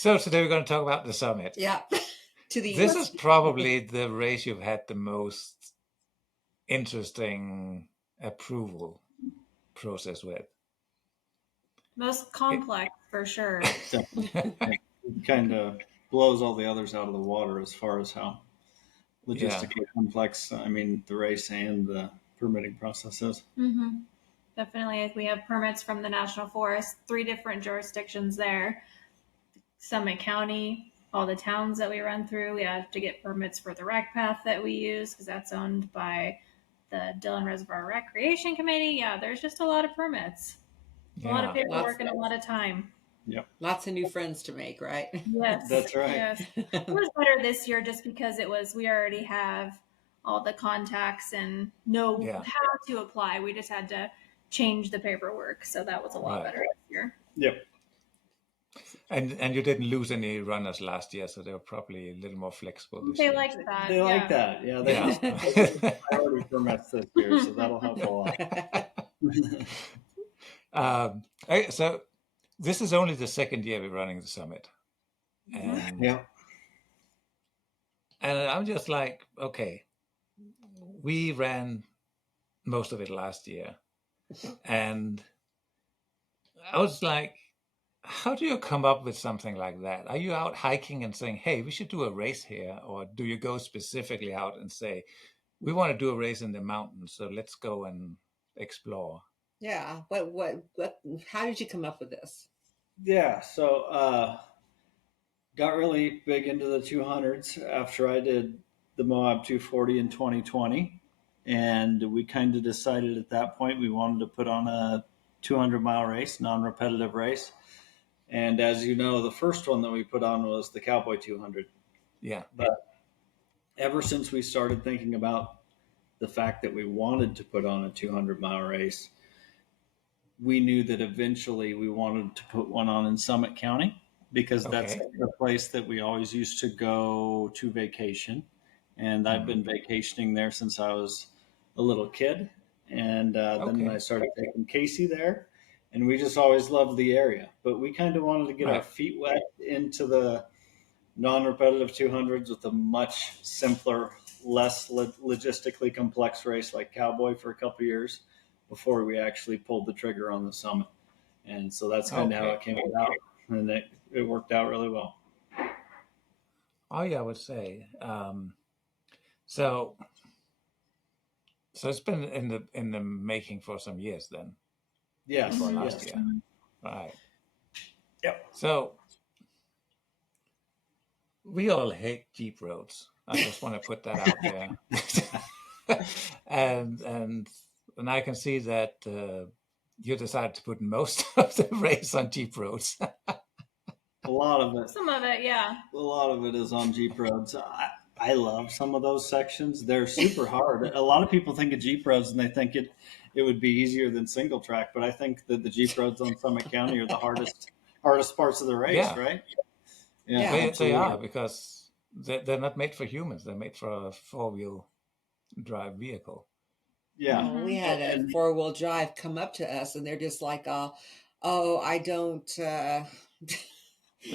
So today we're going to talk about the summit. Yeah. This is probably the race you've had the most interesting approval process with. Most complex, for sure. It kind of blows all the others out of the water as far as how logistically complex, the race and the permitting process is. Mm-hmm. Definitely. We have permits from the National Forest, 3 different jurisdictions there. Summit County, all the towns that we run through, we have to get permits for the rec path that we use because that's owned by the Dillon Reservoir Recreation Committee. Yeah, there's just a lot of permits. A lot of paperwork and a lot of time. Yep. Lots of new friends to make, right? Yes. That's right. Yes. It was better this year just because we already have all the contacts and know how to apply. We just had to change the paperwork. So that was a lot better this year. Yep. And you didn't lose any runners last year, so they were probably a little more flexible this year. They like that. They like that. Yeah. They just priority permits this year, so that'll help a lot. So this is only the second year we're running the summit. And, and I'm just like, okay, we ran most of it last year. And I was like, how do you come up with something like that? Are you out hiking and saying, hey, we should do a race here? Or do you go specifically out and say, we want to do a race in the mountains, so let's go and explore? Yeah. How did you come up with this? Yeah. So got really big into the 200s after I did the Moab 240 in 2020. And we kind of decided at that point we wanted to put on a 200-mile race, non-repetitive race. And as you know, the first one that we put on was the Cowboy 200. Yeah. But ever since we started thinking about the fact that we wanted to put on a 200-mile race, we knew that eventually we wanted to put one on in Summit County because that's the place that we always used to go to vacation. And I've been vacationing there since I was a little kid. And then I started taking Casey there. And we just always loved the area. But we kind of wanted to get our feet wet into the non-repetitive 200s with a much simpler, less logistically complex race like Cowboy for a couple of years before we actually pulled the trigger on the summit. And so that's kind of how it came about. And it worked out really well. Oh, yeah, I would say. So it's been in the making for some years then. Yes. For last year. Right. Yep. So we all hate Jeep roads. I just want to put that out there. and I can see that you decided to put most of the race on Jeep roads. A lot of it. Some of it, yeah. A lot of it is on Jeep roads. I love some of those sections. They're super hard. A lot of people think of Jeep roads and they think it would be easier than single track, but I think that the Jeep roads on Summit County are the hardest parts of the race, right? Yeah, they are, because they're not made for humans. They're made for a 4-wheel drive vehicle. Yeah. We had a 4-wheel drive come up to us and they're just like, I don't...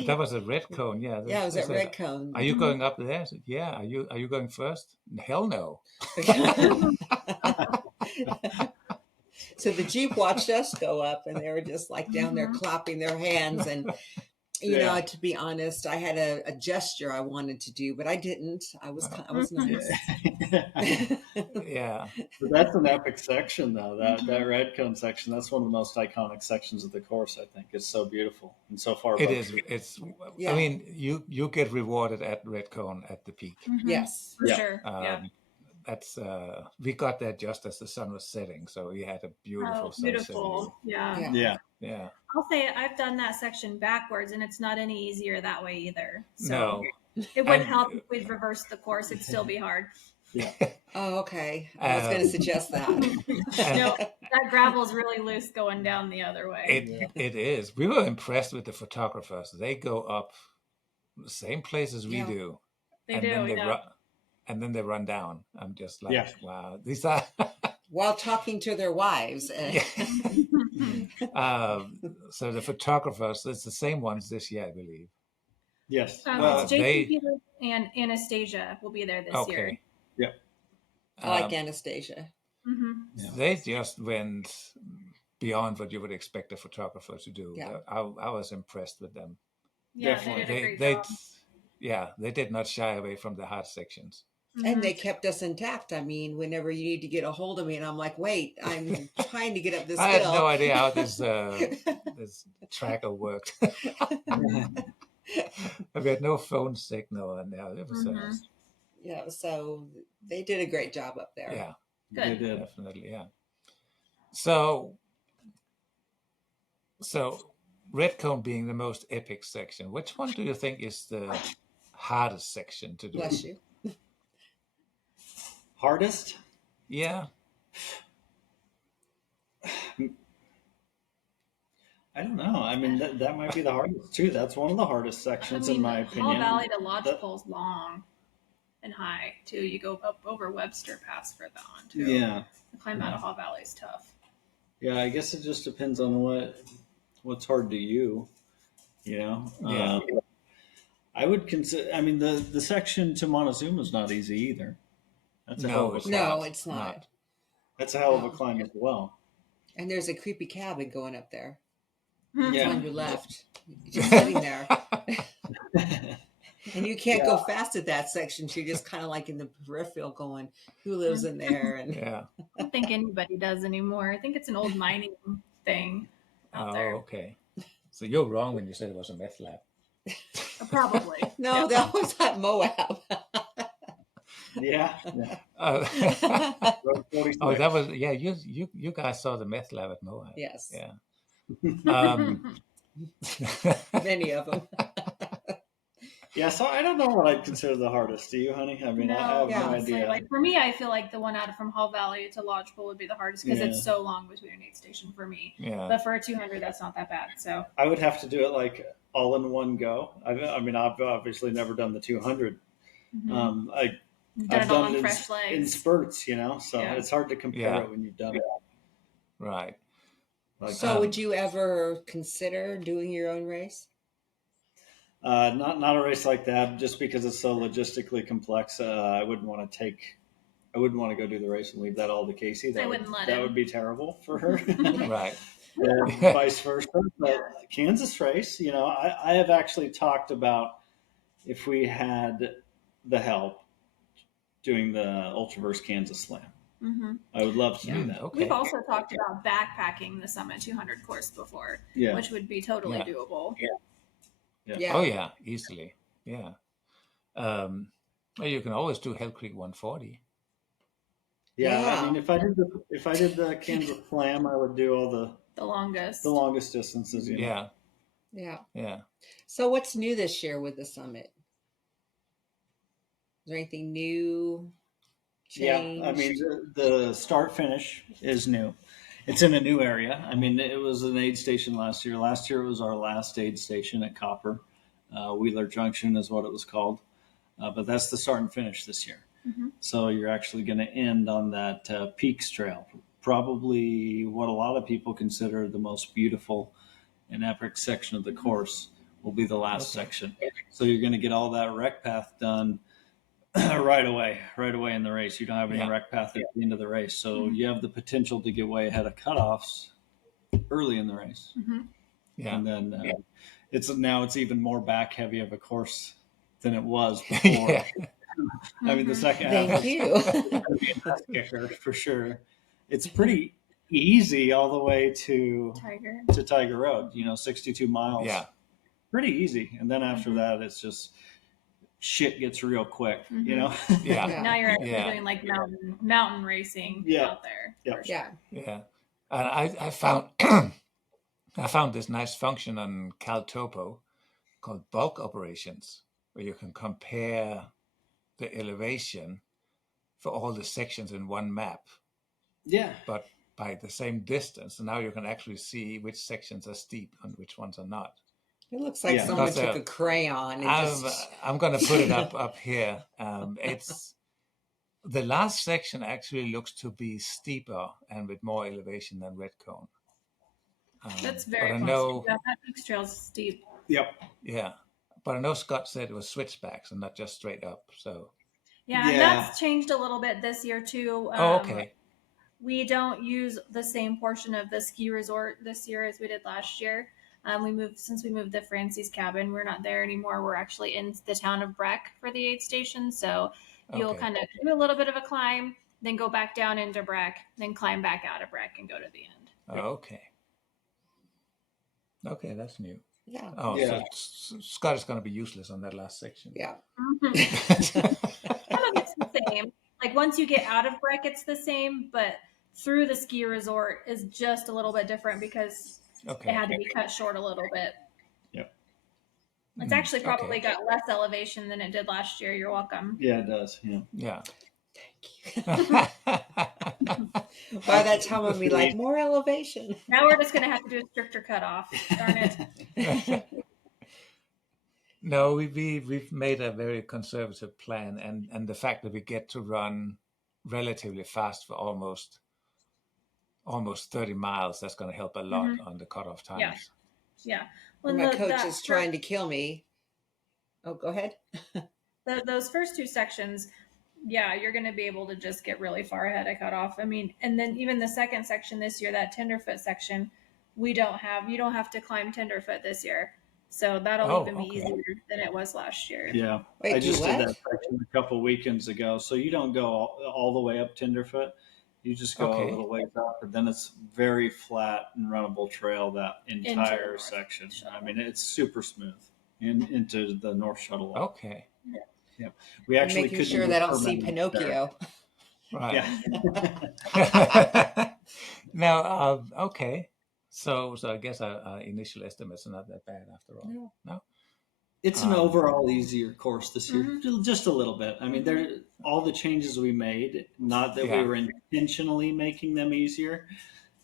That was a red cone, yeah. Yeah, it was a red cone. Are you going up there? I said, yeah. Are you going first? Hell no. So the Jeep watched us go up, and they were just like down there clapping their hands. And you know, to be honest, I had a gesture I wanted to do, but I didn't. I was nice. Yeah. But that's an epic section, though. That red cone section. That's one of the most iconic sections of the course. I think it's so beautiful and so far. It is. It's. I mean, you get rewarded at red cone at the peak. Yes, for sure. That's we got there just as the sun was setting, so we had a beautiful sunset. Beautiful. Yeah. I'll say I've done that section backwards, and it's not any easier that way either. So it wouldn't help if we'd reverse the course; it'd still be hard. Yeah. Oh, okay. I was going to suggest that. No, that gravel's really loose going down the other way. It is. We were impressed with the photographers. They go up the same place as we do. They do. And then they run down. I'm just like, wow, these are... While talking to their wives. So the photographers, it's the same ones this year, I believe. Yes. It's Jason they Peters and Anastasia will be there this year. okay. Yep. I like Um, Anastasia. Hmm. Yeah. They just went beyond what you would expect a photographer to do. Yeah. I was impressed with them. Yeah, Definitely. they did a great They job. yeah, they did not shy away from the hard sections. And Mhm. they kept us intact. I mean, whenever you need to get a hold of me, and I'm like, wait, I'm trying to get up this I hill. had no idea how this this tracker worked. We had no phone signal, and it was Mhm. Yeah, so they did a great job up there. yeah, They Good. did. definitely, yeah. So Red Cone being the most epic section, which one do you think is the hardest section to do? Bless you. Hardest? Yeah, I don't know. I mean, that might be the hardest too. That's one of the hardest sections, in my Hall opinion. Valley to That- Lodgepole's long and high too. You go up over Webster Pass for that one too. Yeah. The climb out of Hall Valley is tough. Yeah, I guess it just depends on what's hard to you. You know. Yeah. I would consider. I mean, the section to Montezuma is not easy either. That's a hell of a it's climb. No, not. it's not. That's a hell of a No. climb as well. And there's a creepy cabin going up there. Mhm. It's Yeah. on your left. Just sitting there. And you can't go fast at that section. So you're just kind of like in the peripheral going, who lives in there? And Yeah. I don't think anybody does anymore. I think it's an old mining thing out Oh, there. okay. So you're wrong when you said it was a meth lab. Probably. no, Yeah. that was at Moab. Yeah. Oh, Road 46. oh, that was yeah. You guys saw the meth lab at Moab. Yes. Yeah. Um, Many of them. Yeah, so I don't know what I'd consider the hardest. Do you, honey? I mean, I have yeah, no honestly, idea. like for me, I feel like the one out from Hall Valley to Lodgepole would be the hardest because Yeah. it's so long between an aid station for me. yeah. But for a 200, that's not that bad. So I would have to do it like all in one go. I mean, I've obviously never done the 200. mhm. I've Done it all done on it fresh legs. in spurts, you know, so Yeah. it's hard to compare Yeah. it when you've done it. Right. Like, So would you ever consider doing your own race? not a race like that, just because it's so logistically complex. I wouldn't want to go do the race and leave that all to Casey. That wouldn't let that him. would be terrible for her. Right. And vice versa. But Kansas race, you know, I have actually talked about if we had the help doing the Ultraverse Kansas Slam. Mhm. I would love to do Mm, that. okay. We've also talked about backpacking the Summit 200 course before, Yeah. which would be totally Yeah. doable. Yeah. Oh yeah, easily. Yeah. Well, you can always do Hell Creek 140. Yeah, Yeah. I mean, if I did the Kansas Slam, I would do all The longest. the longest distances. You know? Yeah. Yeah. Yeah. So what's new this year with the summit? Is there anything new? Yeah, Changed? I mean, the start finish is new. It's in a new area. I mean, it was an aid station last year. Last year it was our last aid station at Copper. Wheeler Junction is what it was called. But that's the start and finish this year. Mhm. So you're actually going to end on that Peaks Trail, probably what a lot of people consider the most beautiful and epic section of the course will be the last Okay. section. So you're going to get all that rec path done right away in the race. You don't have any Yeah. rec path at the end of the race. So you have the potential to get way ahead of cutoffs early in the race. Mhm. Yeah. And then it's even more back heavy of a course than it was before. Yeah. I mean, the Mhm. second half Thank is you. going to be a nuts kicker for sure. It's pretty easy all the way to Tiger Road. 62 miles. Yeah. Pretty easy. And then after Mhm. that, it's just shit gets real quick. Mhm. You know. Yeah. Yeah. Now you're actually Yeah. doing like mountain racing Yeah. out there. Yeah. For sure. Yeah. Yeah. And I found I found this nice function on CalTopo called bulk operations, where you can compare the elevation for all the sections in one map, Yeah. but by the same distance. And now you can actually see which sections are steep and which ones are not. It looks like Yeah. someone Because, took a crayon and I'm just I'm going to put it up here. It's the last section actually looks to be steeper and with more elevation than Red Cone. That's But very I close. know, Yeah, that Peaks Trail's steep. Yep. yeah, But I know Scott said it was switchbacks and not just straight up. So, Yeah, and Yeah. that's changed a little bit this year too. okay. We don't use the same portion of the ski resort this year as we did last year. Since we moved the Francie's cabin, we're not there anymore. We're actually in the town of Breck for the aid station. So you'll Okay. kind of do a little bit of a climb, then go back down into Breck, then climb back out of Breck and go to the end. Okay. Okay, that's new. Yeah. Oh, Yeah. so Scott is going to be useless on that last section. Yeah. Some of it's the same. Like once you get out of Breck, it's the same, but through the ski resort is just a little bit different because Okay. it had to be cut short a little bit. Yep. It's actually probably Okay. got less elevation than it did last year. You're welcome. Yeah, it does. Yeah. Yeah. By that time, we'll be like, more elevation. Now we're just going to have to do a stricter cutoff. Darn it. No, we've made a very conservative plan, and the fact that we get to run relatively fast for almost 30 miles, that's going to help a lot on the cutoff times. Yeah. When my coach is trying to kill me. Oh, go ahead. Those first two sections, yeah, you're going to be able to just get really far ahead of cutoff. I mean, and then even the second section this year, that tenderfoot section, you don't have to climb tenderfoot this year. So that'll even be easier than it was last year. Yeah. Wait, I just what? did that section a couple weekends ago. So you don't go all the way up Tenderfoot. You just go a little ways up, and then it's very flat and runnable trail, that entire section. I mean, it's super smooth into the North Shuttle Line. Okay. Yeah. We actually making sure they don't see Pinocchio. Right. Yeah. Now, okay. So I guess our initial estimates are not that bad after all. No? It's an overall easier course this year, just a little bit. I mean, all the changes we made, not that we were intentionally making them easier.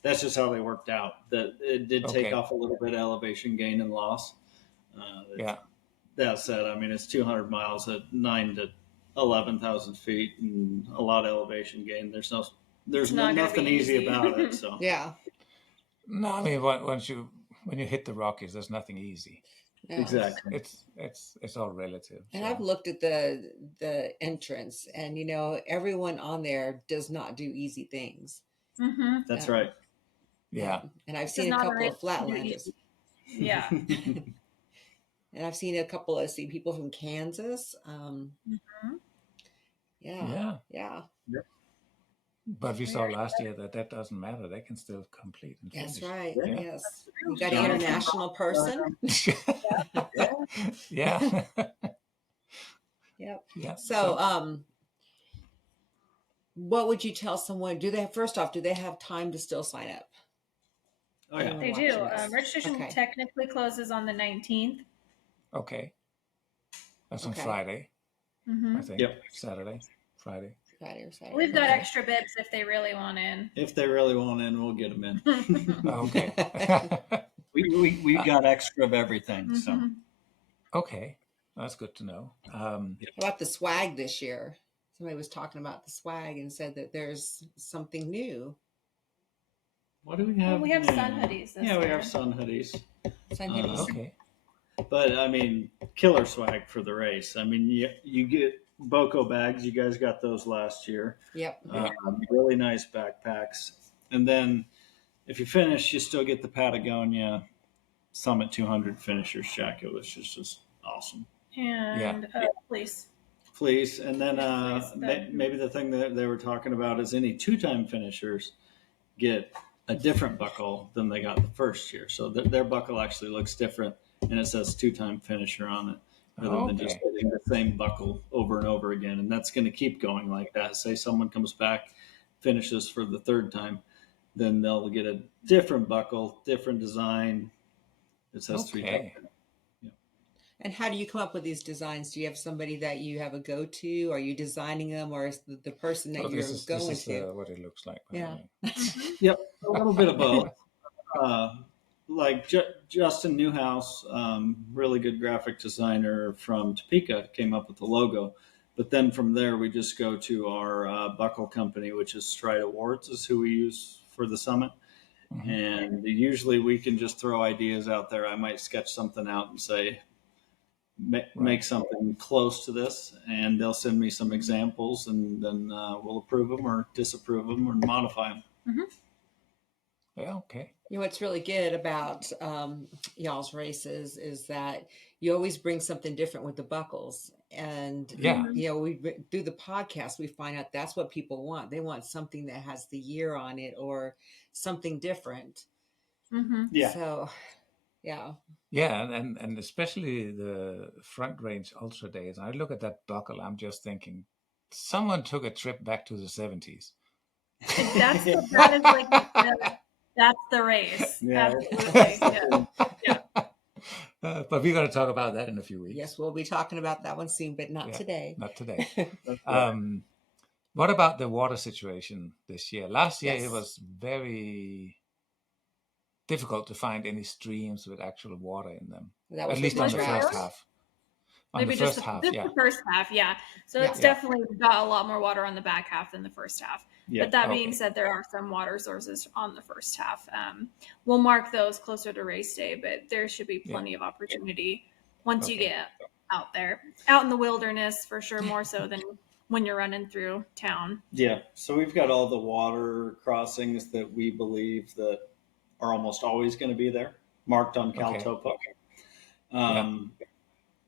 That's just how they worked out. That it did take off a little bit of elevation gain and loss. That said, I mean, it's 200 miles at 9 to 11,000 feet and a lot of elevation gain. There's nothing easy about it. So yeah. No, I mean, when you hit the Rockies, there's nothing easy. No. Exactly. It's all relative. And I've looked at the entrance, and everyone on there does not do easy things. Mm-hmm. That's right. Yeah. And I've seen a couple of flatlanders. Yeah. And I've seen people from Kansas. Yeah. But we saw last year that doesn't matter. They can still complete and finish. That's right. Yeah. Yes. You got an international person. Yeah. Yep. Yeah. So, what would you tell someone? Do they have time to still sign up? Oh, yeah. They do. Registration technically closes on the 19th. Okay. That's on Friday. Mm-hmm. I think. Yep. Friday or Saturday. We've got extra bibs if they really want in. If they really want in, we'll get them in. Okay. we got extra of everything. So. Okay. That's good to know. How about the swag this year? Somebody was talking about the swag and said that there's something new. What do we have? Well, we have sun hoodies this year. We have sun hoodies. Sun hoodies. Okay. But, I mean, killer swag for the race. I mean, you get Boco bags. You guys got those last year. Yep. Really nice backpacks. And then if you finish, you still get the Patagonia Summit 200 finisher's jacket, which is just awesome. And fleece. And then maybe the thing that they were talking about is any two-time finishers get a different buckle than they got the first year. So their buckle actually looks different, and it says two-time finisher on it, rather than just getting the same buckle over and over again. And that's going to keep going like that. Say someone comes back, finishes for the third time, then they'll get a different buckle, different design. It says three times. And how do you come up with these designs? Do you have somebody that you have a go-to? Are you designing them, or is the person that you're going to? What it looks like. Yeah. Yep, a little bit of both. Like Justin Newhouse, really good graphic designer from Topeka, came up with the logo. But then from there, we just go to our buckle company, which is Stride Awards, is who we use for the summit. Mm-hmm. And usually we can just throw ideas out there. I might sketch something out and say, make something close to this, and they'll send me some examples, and then we'll approve them or disapprove them or modify them. Yeah, okay. You know, what's really good about y'all's races is that you always bring something different with the buckles. And, Yeah. you know, through the podcast, we find out that's what people want. They want something that has the year on it or something different. Yeah. So, yeah. Yeah, and especially the front range ultra days. I look at that buckle, I'm just thinking, someone took a trip back to the 70s. That is like that's the race. Yeah. Absolutely. Yeah. But we're going to talk about that in a few weeks. Yes, we'll be talking about that one soon, but not today. Not today. That's right. What about the water situation this year? Last year, Yes. it was very difficult to find any streams with actual water in them. That was At least with on the the drought. first half. On Maybe the first half, just yeah. the first half, yeah. So it's definitely got a lot more water on the back half than the first half. Yeah. But that being said, there are some water sources on the first half. We'll mark those closer to race day, but there should be plenty of opportunity once you get out there, out in the wilderness for sure, more so than when you're running through town. Yeah. So we've got all the water crossings that we believe that are almost always going to be there, marked on CalTopo.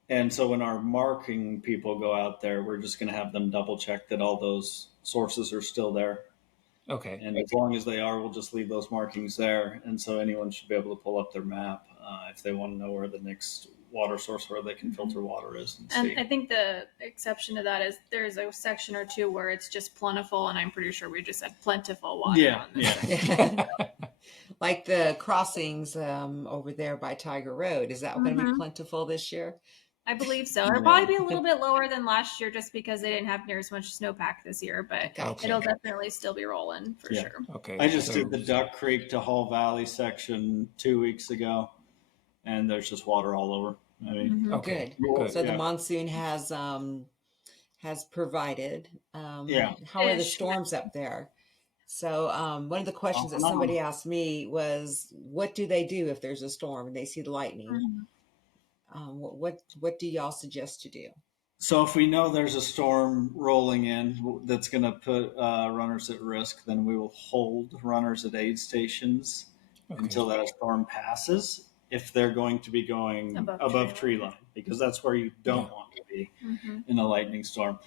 And so when our marking people go out there, we're just going to have them double check that all those sources are still there. Okay. And as long as they are, we'll just leave those markings there. And so anyone should be able to pull up their map if they want to know where the next water source where they can filter water is. And I think the exception to that is there's a section or two where it's just plentiful, and I'm pretty sure we just said plentiful water on this. Like the crossings over there by Tiger Road. Is that going to be plentiful this year? I believe so. It'll probably be a little bit lower than last year just because they didn't have near as much snowpack this year, but it'll definitely still be rolling for sure. Okay. I just did the Duck Creek to Hall Valley section 2 weeks ago, and there's just water all over. I mean, Good. So the monsoon has provided. How are the storms up there? So one of the questions that somebody asked me was, what do they do if there's a storm and they see the lightning? What do y'all suggest to do? So if we know there's a storm rolling in that's going to put runners at risk, then we will hold runners at aid stations until that storm passes. If they're going to be going above tree line, because that's where you don't want to be in a lightning storm.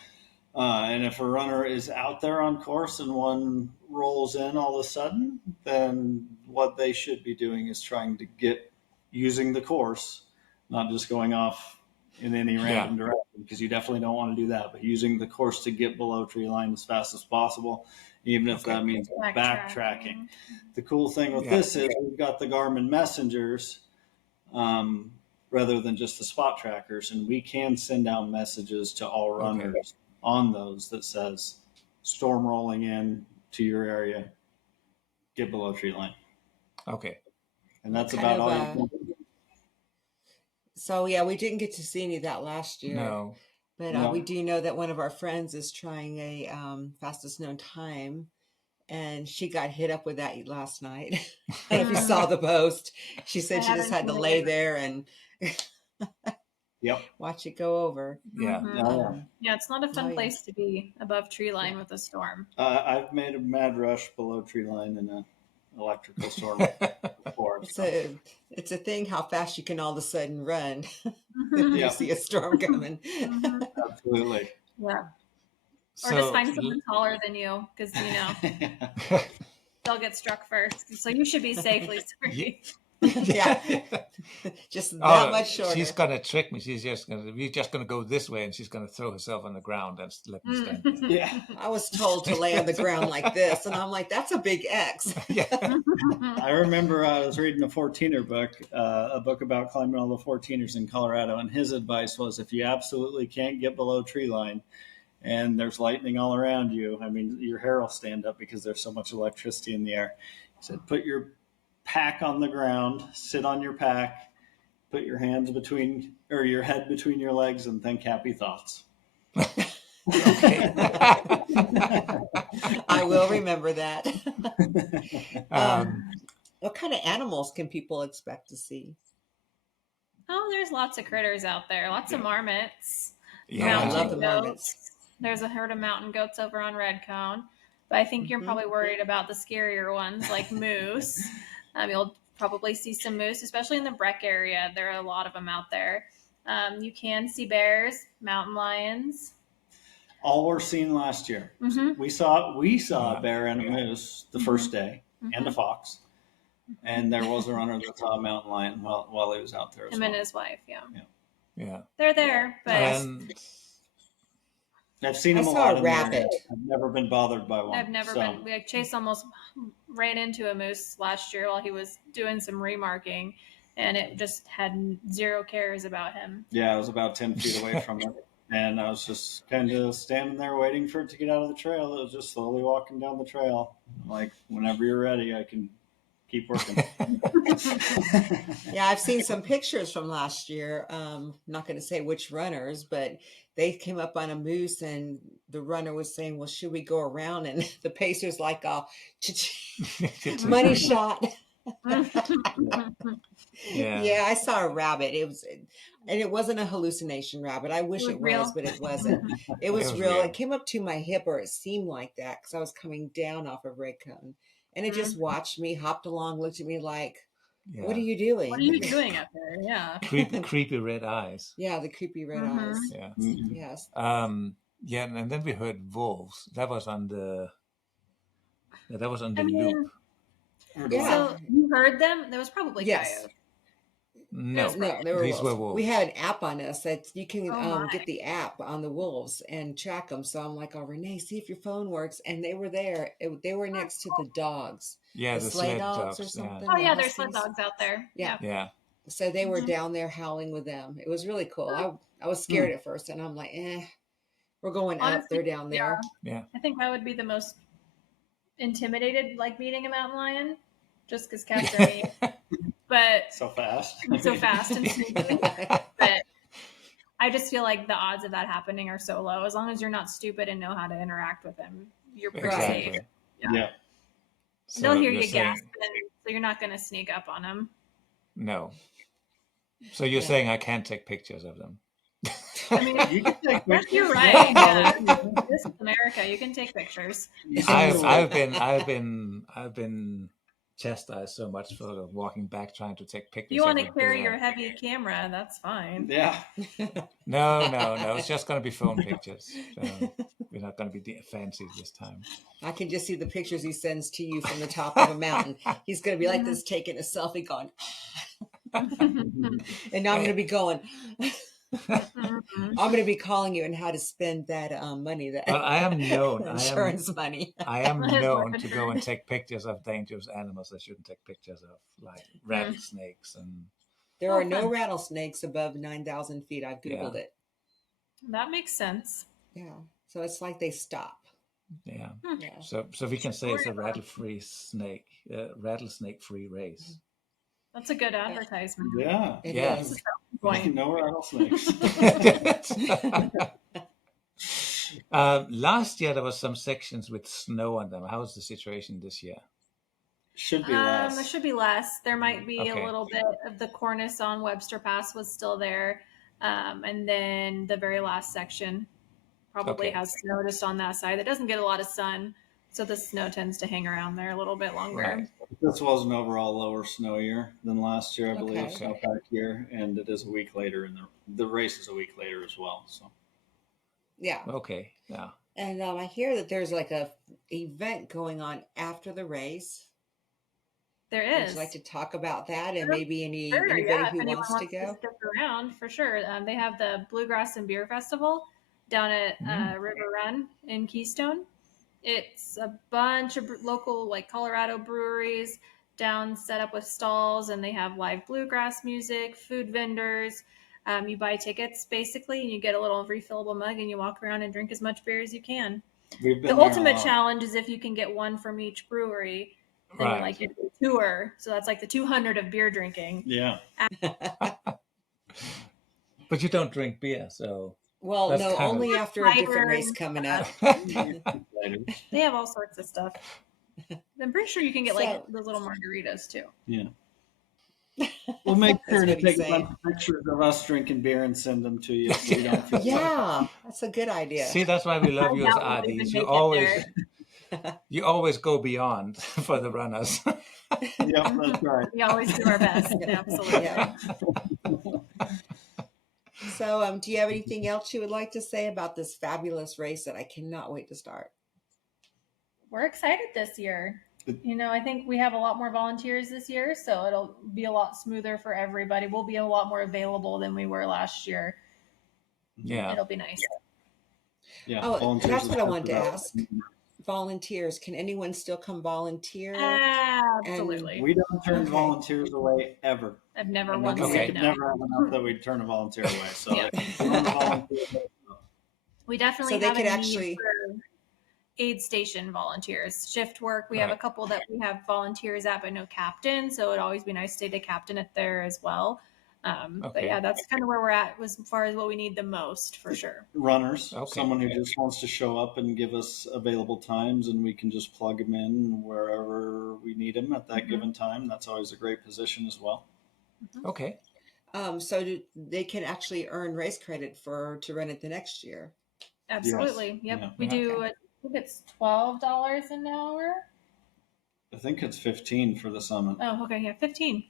And if a runner is out there on course and one rolls in all of a sudden, then what they should be doing is trying to get using the course, not just going off in any random direction, because you definitely don't want to do that, but using the course to get below tree line as fast as possible, even if that means backtracking. The cool thing with this is we've got the Garmin messengers rather than just the spot trackers, and we can send out messages to all runners on those that says storm rolling in to your area, get below tree line. Okay. And that's about all you can do. So we didn't get to see any of that last year. No. But we do know that one of our friends is trying a fastest known time, and she got hit up with that last night. I don't know if you saw the post. She said she just had to lay there and watch it go over. Yeah. It's not a fun place to be above tree line with a storm. I've made a mad rush below tree line in an electrical storm before. It's a thing how fast you can all of a sudden run if you see a storm coming. Absolutely. Yeah. Or just find someone taller than you, because they'll get struck first. So you should be safely sorry. Just that much shorter. She's gonna trick me. We're just gonna go this way, and she's gonna throw herself on the ground and let me stand there. I was told to lay on the ground like this, and I'm like, that's a big X. I remember I was reading a 14er book, a book about climbing all the 14ers in Colorado, and his advice was, if you absolutely can't get below tree line and there's lightning all around you, I mean, your hair will stand up because there's so much electricity in the air. He said, put your pack on the ground, sit on your pack, put your hands your head between your legs, and think happy thoughts. I will remember that. What kind of animals can people expect to see? Oh, there's lots of critters out there. Lots of marmots. Yeah, I Mountain love the goats. marmots. There's a herd of mountain goats over on Red Cone. But I think you're probably worried about the scarier ones like moose. You'll probably see some moose, especially in the Breck area. There are a lot of them out there. You can see bears, mountain lions. All were seen last year. Mm-hmm. We saw a bear and a moose the first day, and a fox. And there was a runner that saw a mountain lion while he was out there as Him well. and his wife, Yeah. They're there, but And I've seen him I a saw lot a in rabbit. there. I've never been bothered by one. I've never been. Like Chase almost ran into a moose last year while he was doing some remarking, and it just had zero cares about him. Yeah, I was about 10 feet away from it. And I was just kind of standing there waiting for it to get out of the trail. It was just slowly walking down the trail. I'm like, whenever you're ready, I can keep working. Yeah, I've seen some pictures from last year. I'm not going to say which runners, but they came up on a moose and the runner was saying, well, should we go around? And the pacer's like, oh, money shot. Yeah, I saw a rabbit. And it wasn't a hallucination rabbit. I wish it real. was, but it wasn't. It was real. It came up to my hip, or it seemed like that, because I was coming down off of Red Cone. And it just watched me, hopped along, looked at me like, what are you doing? What are you doing up there? Yeah. Creepy red eyes. Yeah, the creepy red eyes. Yeah. Yes. Yeah, and then we heard wolves. That was on the I mean, loop. Yeah. So you heard them? There was probably Yes. coyote. No, they were these wolves. were wolves. We had an app on us that you can my. get the app on the wolves and track them. So I'm like, oh, Renee, see if your phone works. And they were there. They were next to the dogs. Yeah, the the sleigh sled dogs or dogs. something. Oh the yeah, there's sled huskies. dogs out there. Yeah. Yeah. So they were down there howling with them. It was really cool. I was scared at first, and I'm like, we're going Honestly, up. They're down there. Yeah. I think I would be the most intimidated, like meeting a mountain lion, just because cats are mean. But so fast and sneaky. But I just feel like the odds of that happening are so low. As long as you're not stupid and know how to interact with them, you're pretty Exactly. safe. Yeah. So They'll hear you're you saying, gasping, so you're not going to sneak up on them. No. So you're saying I can't take pictures of them? I mean, You can take yes, pictures. you're right. Yeah. This is America. You can take pictures. I've been chastised so much for walking back trying to take pictures. You want to of a carry bear. your heavy camera? That's fine. Yeah. No. It's just going to be phone pictures. So we're not going to be fancy this time. I can just see the pictures he sends to you from the top of a mountain. He's going to be like this, taking a selfie, going, and now I'm going to be going. I'm going to be calling you on how to spend that money, that Well, I am known. insurance money. I am known to go and take pictures of dangerous animals I shouldn't take pictures of, like rattlesnakes and. There are no rattlesnakes above 9,000 feet. I've Googled it. That makes sense. Yeah. So it's like they stop. Yeah. Yeah. So we can say it's a rattlesnake-free race. That's a good advertisement. Yeah. It Yeah. is. No rattlesnakes. Last year there was some sections with snow on them. How's the situation this year? Should be less. There should be less. There might be Okay. a little bit of the cornice on Webster Pass was still there. And then the very last section probably Okay. has snow just on that side. It doesn't get a lot of sun. So the snow tends to hang around there a little bit longer. Right. This was an overall lower snow year than last year, I believe, Okay. snowpack year, and it is a week later, and the race is a week later as well. So Yeah. Okay. Yeah. And I hear that there's like a event going on after the race. There Would is. you like to talk about that, and Sure. maybe Sure, anybody yeah, who if anyone wants to go? stick around, for sure. They have the Bluegrass and Beer Festival down at River Run in Keystone. It's a bunch of local, like Colorado breweries down set up with stalls, and they have live bluegrass music, food vendors. You buy tickets basically, and you get a little refillable mug, and you walk around and drink as much beer as you can. we've been The there a ultimate lot. challenge is if you can get one from each brewery. Then Right. like you do a tour, so that's like the 200 of beer drinking. Yeah. But you don't drink beer, so. Well, That's no, kind of- only after a different Cider race and coming up. Later. They have all sorts of stuff. I'm pretty sure you can get like So- those little margaritas too. Yeah. We'll make That's sure to what he's take a bunch saying. of pictures of us drinking beer and send them to you so you don't feel bad. Yeah, that's a good idea. See, that's why we love I you as doubt we'll even RDs. make it You always go beyond for the runners. Yep, that's right. We always do our best. Absolutely. Yeah. So, do you have anything else you would like to say about this fabulous race that I cannot wait to start? We're excited this year. I think we have a lot more volunteers this year, so it'll be a lot smoother for everybody. We'll be a lot more available than we were last year. Yeah. It'll be nice. Yeah. Oh, volunteers that's what I have wanted to about- ask. Volunteers, can anyone still come volunteer? Absolutely. We don't turn Okay. volunteers away ever. I've never And once we Okay. said could no. never have enough that we'd turn a volunteer away. So Yeah. if you want to volunteer, We definitely So they have a could need actually- for aid station volunteers. Shift work, we have a Right. couple that we have volunteers at, but no captain. So it'd always be nice to stay to captain it there as well. But Okay. yeah, that's kind of where we're at as far as what we need the most for sure. runners, Okay. someone who just wants to show up and give us available times, and we can just plug them in wherever we need them at that Mhm. given time. That's always a great position as well. Okay. So they can actually earn race credit to run it the next year. Absolutely. Yep. Yeah. We do, Okay. I think it's $12 an hour. I think it's 15 for the summit. Oh, okay. Yeah. 15.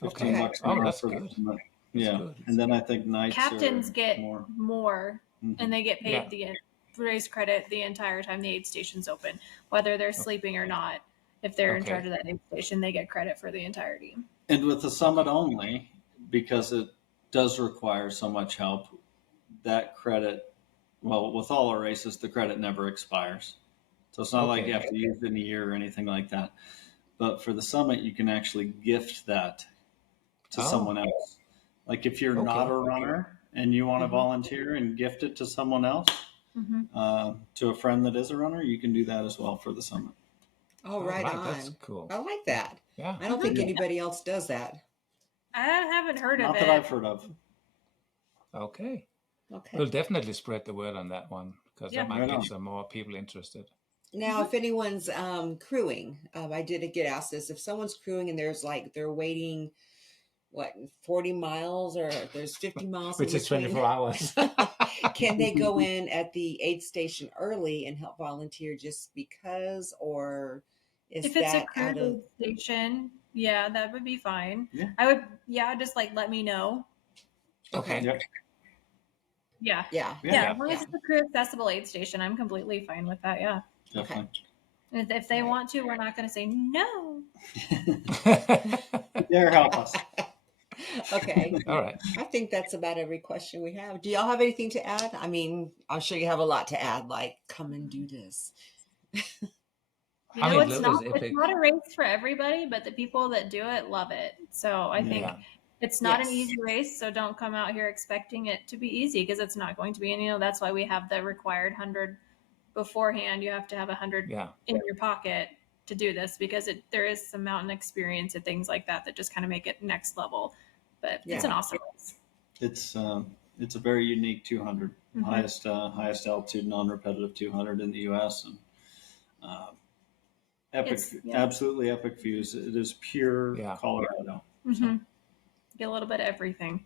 15 Okay. bucks an Oh, hour that's for the good. summit. That's Yeah, good. and then I think nights Captains are get more. more Mhm. and they get paid Yeah. the race credit the entire time the aid station's open, whether they're sleeping or not. If they're in Okay. charge of that aid station, they get credit for the entirety. And with the summit only, because it does require so much help, that credit, well, with all our races, the credit never expires. So it's not like Okay. you have to use it in a year or anything like that. But for the summit, you can actually gift that to Oh. someone else. Like if you're not Okay. a runner and you want to Mhm. volunteer and gift it to someone else, Mm-hmm. to a friend that is a runner, you can do that as well for the summit. Oh, right on. That's cool. I like that. Yeah. I don't think anybody else does that. I haven't heard Not of that it. I've heard of. Okay. Okay. We'll definitely spread the word on that one because Yeah. that might Right get on. some more people interested. Now, if anyone's crewing, I did get asked this. If someone's crewing and they're waiting, 40 miles or there's 50 miles Which in is between, 24 hours. can they go in at the aid station early and help volunteer just because, or is If it's a that out of? cruise station, yeah, that would be fine. Yeah. I would, just like let me know. Okay. Yep. Yeah. Yeah. Yeah, as long as it's a crew accessible aid station, I'm completely fine with that. Yeah. Definitely. And if they Right. want to, we're not going to say no. Dare help us. Okay. All right. I think that's about every question we have. Do y'all have anything to add? I mean, I'm sure you have a lot to add, like come and do this. You I know, mean, it's look, not a race for everybody, but the people that do it love it. So I think Yeah. it's not an Yes. easy race. So don't come out here expecting it to be easy because it's not going to be. And that's why we have the required 100 beforehand. You have to have 100 Yeah. in your pocket to do this because there is some mountain experience and things like that just kind of make it next level. But it's an awesome race. It's a very unique 200, Mhm. highest altitude non-repetitive 200 in the U.S. and epic, absolutely epic views. It is pure Colorado. Mm-hmm. Get a little bit of everything.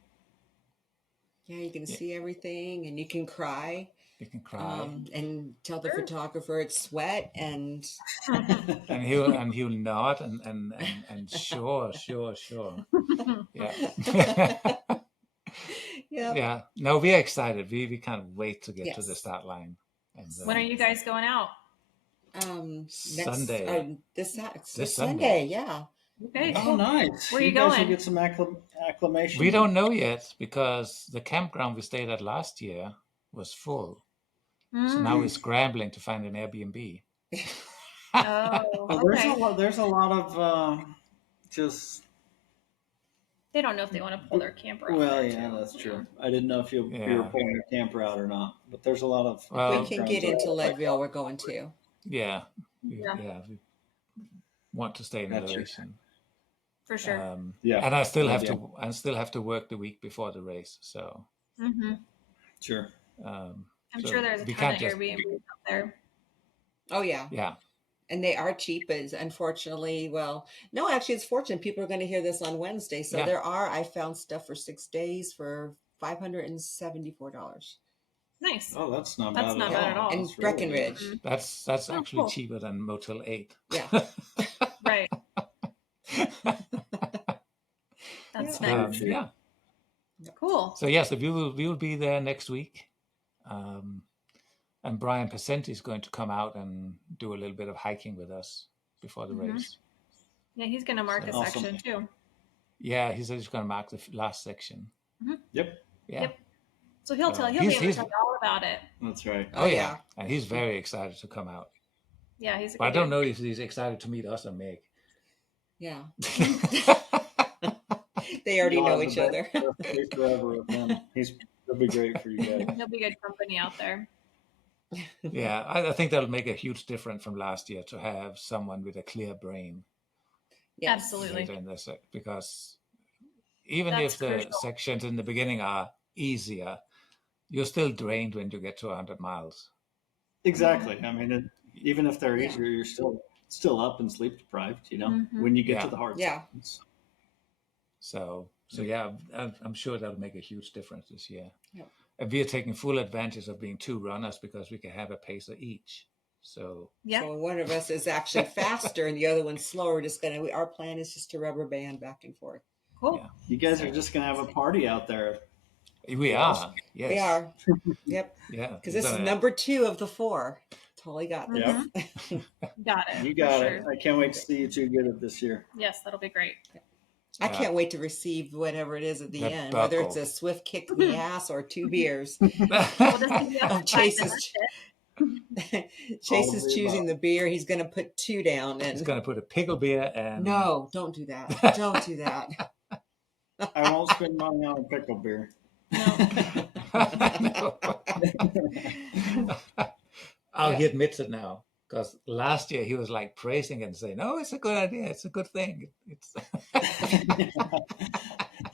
Yeah, you can see everything, and you can cry. You can cry. And tell the photographer it's sweat, and and he'll nod and sure. Yeah. Yep. Yeah. No, we're excited. We can't wait to get to the Yes. start line. And, When are you guys going out? Sunday. This Sunday. Sunday, yeah. Okay. Oh, nice. Where are you guys going? will get some acclamation. We don't know yet because the campground we stayed at last year was full. So now we're scrambling to find an Airbnb. Oh, Well, there's a lot of just. They don't know if they want to pull their camper out. Well, there, yeah, too. that's true. I didn't know if you were Yeah. pulling your camper out or not, but there's a lot of. Well, We can get into Leadville. We're going to. Yeah. Yeah. We want to stay in Gotcha. relation. For sure. Yeah. And I still have Yeah. to work the week before the race. So Mm-hmm. Sure. I'm so sure there's a we ton can't of just- Airbnbs out there. Oh yeah, Yeah. And they are cheap, but unfortunately, well, no, actually, it's fortunate. People are going to hear this on Wednesday. So Yeah. I found stuff for 6 days for $574. Nice. Oh, that's not That's bad not at bad at all. all. And That's really good. Breckenridge. That's Oh, actually cool. cheaper than Motel 8. Yeah. Right. That's Yeah. nice. Yeah. Cool. So yes, we will be there next week. And Brian Pacenti is going to come out and do a little bit of hiking with us before the Mhm. race. Yeah, he's going to mark a Awesome. section too. Yeah, he said he's going to mark the last section. Yep, Yeah. Yep. So he'll So be able to tell you all about it. that's right. Oh yeah, and he's very excited to come out. Yeah, he's a But I good don't dude. know if he's excited to meet us or Meg. Yeah. They already You'll know have each the other. best race forever with him. He'll be great for you guys. He'll be good company out there. Yeah, I think that'll make a huge difference from last year to have someone with a clear brain Yes. Absolutely. later in this, because even That's if the crucial. sections in the beginning are easier, you're still drained when you get to 100 miles. Exactly. I mean, even if they're Yeah. easier, you're still up and sleep deprived. Mhm. When you get Yeah. to the hard Yeah. sections. So yeah, I'm sure that'll make a huge difference this year. Yep. And we are taking full advantage of being two runners because we can have a pacer each. So Yeah. So one of us is actually faster and the other one's slower. Our plan is just to rubber band back and forth. Cool. Yeah. You guys are just gonna have a party out there. we are. Yes. We are. Yep. Yeah. Because this is number 2 of the 4. Totally got this. Mhm. Got it. You for got sure. it. I can't wait to see you two get it this year. Yes, that'll be great. I can't wait to receive whatever it is at the That end, whether it's buckle. a swift kick in the ass or 2 beers. Well, this is the Oh, outside, Chase and is that's it. Chase All of is the choosing the beer. He's going to put 2 down. He's And going to put a pickle beer and no, don't do that. Don't do that. I won't spend money on a pickle beer. No. Oh, he admits it now. Because last year he was like praising it and saying, "Oh, it's a good idea. It's a good thing." It's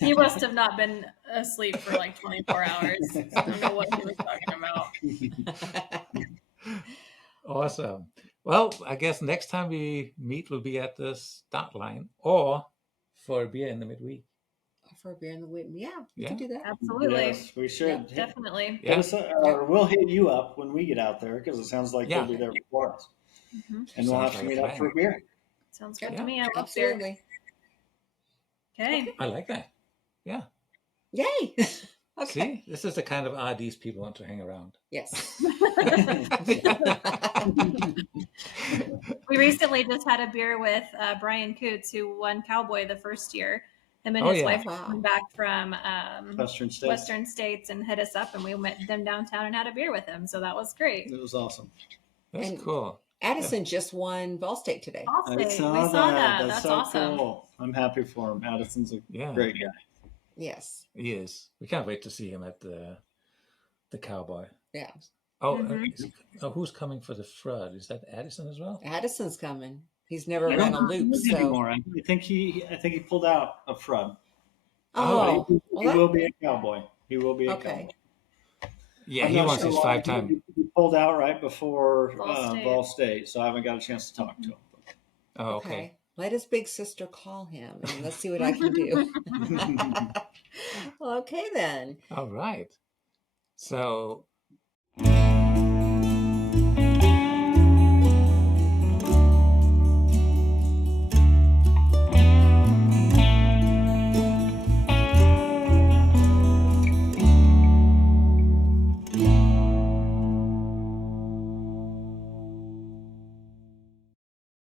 He must have not been asleep for like 24 hours. I don't know what he was talking about. awesome. Well, I guess next time we meet will be at the start line or for a beer in the midweek. For a beer in the wind. Yeah, we Yeah. can do that. Absolutely. Yes, we should. Definitely. Yeah. Or we'll hit you up when we get out there because it sounds like Yeah. you'll be there before us. Mhm. And we'll Sounds have to like a meet up plan. for a beer. Sounds good Yeah. to me. I love beer. Absolutely. Okay. I like that. Yeah. Yay. Okay. See, this is the kind of RDs people want to hang around. Yes. We recently just had a beer with Brian Coots, who won Cowboy the first year. Him and Oh, his yeah. wife Wow. came back from Western States. Western States and hit us up, and we met them downtown and had a beer with him. So that was great. It was awesome. That's And- cool. Addison just won Ball State today. Ball State. I saw We saw that. That's That's so awesome. cool. I'm happy for him. Addison's a Yeah. great guy. Yes. He is. We can't wait to see him at the Cowboy. Yeah. Oh, Mhm. who's coming for the Flood? Is that Addison as well? Addison's coming. He's never Yeah. ran a I don't loop, know so. anymore. I think he pulled out a front. Oh, He well, will be a cowboy. He will be a okay. cowboy. Yeah, I'm he not wants sure his why 5-time. He pulled out right before Ball State. Ball State, so I haven't got a chance to talk to him. Oh, Okay. okay. Let his big sister call him and let's see what I can do. Okay, then. All right. So